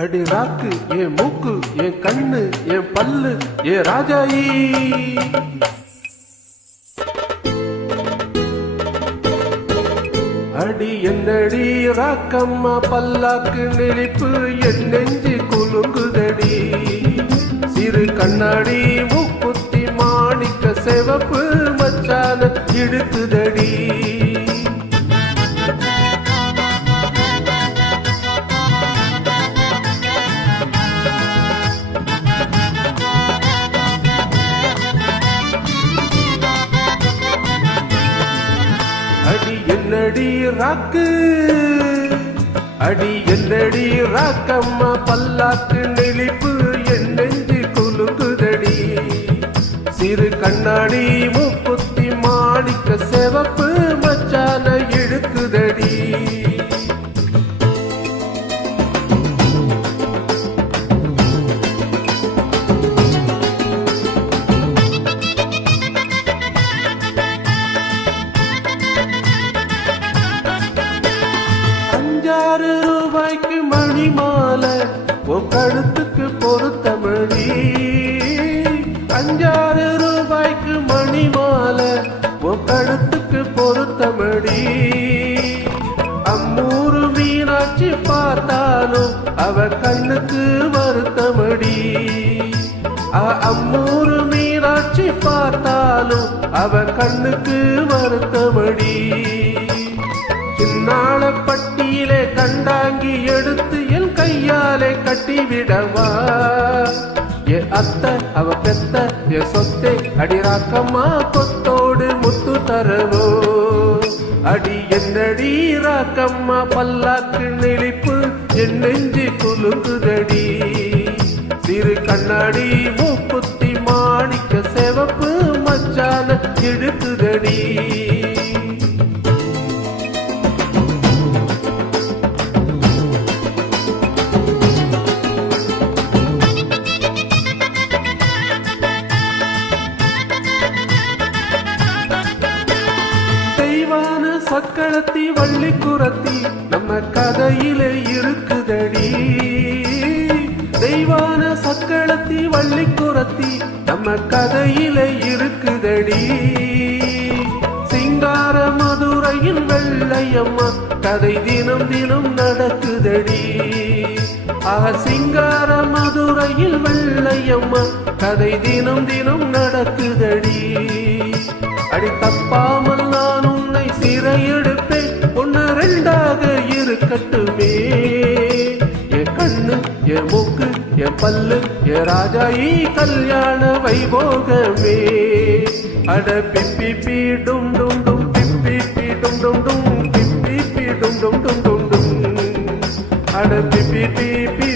அடி ராக்கு என் மூக்கு என் கண்ணு என் பல்லு என் ராஜாயி அடி என்னடி ராக்கம்மா பல்லாக்கு நெளிப்பு என் நெஞ்சு குலுங்குதடி சிறு கண்ணாடி மூக்குத்தி மாணிக்க செவப்பு மச்சான இழுக்குதடி அடி என்னடி ராக்கு அடி என்னடி ராக்கம்மா பல்லாக்கு நெளிப்பு என் நெஞ்சு குலுங்குதடி சிறு கண்ணாடி மூக்குத்தி மாணிக்க செவப்பு மச்சான இழுக்குதடி ரூபாய்க்கு மணி மாலை உன் கழுத்துக்கு பொருத்தமடி 5-6 ரூபாய்க்கு மணி மாலை உன் கழுத்துக்கு பொருத்தமடி அம்மூரு மீனாட்சி பார்த்தாலும் அவ கண்ணுக்கு வருத்தமடி அம்மூரு மீனாட்சி பார்த்தாலும் அவ கண்ணுக்கு வருத்தமடி சின்னாள பட்டியிலே கண்டாங்கி எடுத்து என் கையாலே கட்டிவிடவா என் அத்தை அவ பெத்த என் சொத்தை அடிராக்கம்மா கொத்தோடு முத்து தரவோ அடி என்னடி ராக்கம்மா பல்லாக்கு நெளிப்பு என் நெஞ்சு குலுங்குதடி சிறு கண்ணாடி மூக்குத்தி மாணிக்க செவப்பு மச்சான இழுக்குதடி சக்களத்தி வள்ளி குரத்தி நம்ம கதையிலே இருக்குதடி தெய்வான சக்களத்தி வள்ளி குரத்தி நம்ம கதையிலே இருக்குதடி சிங்கார மதுரையில் வெள்ளையம்மா கதை தினம் தினம் நடக்குதடி சிங்கார மதுரையில் வெள்ளையம்மா கதை தினம் தினம் நடக்குதடி அடி தப்பாமல் நான் உன்னை சிறையெடுப்பேன் ஒன்னு ரெண்டாக இருக்கட்டுமே என் கண்ணு என் மூக்கு என் பல்லு என் ராஜாயி கல்யாண வைபோகமே அட பிப்பி பி டும் டும் டும் பிப்பி பி டும் டும் டும் பிப்பி பி டும் டும் டும் டும் டும் அட பிப்பி பி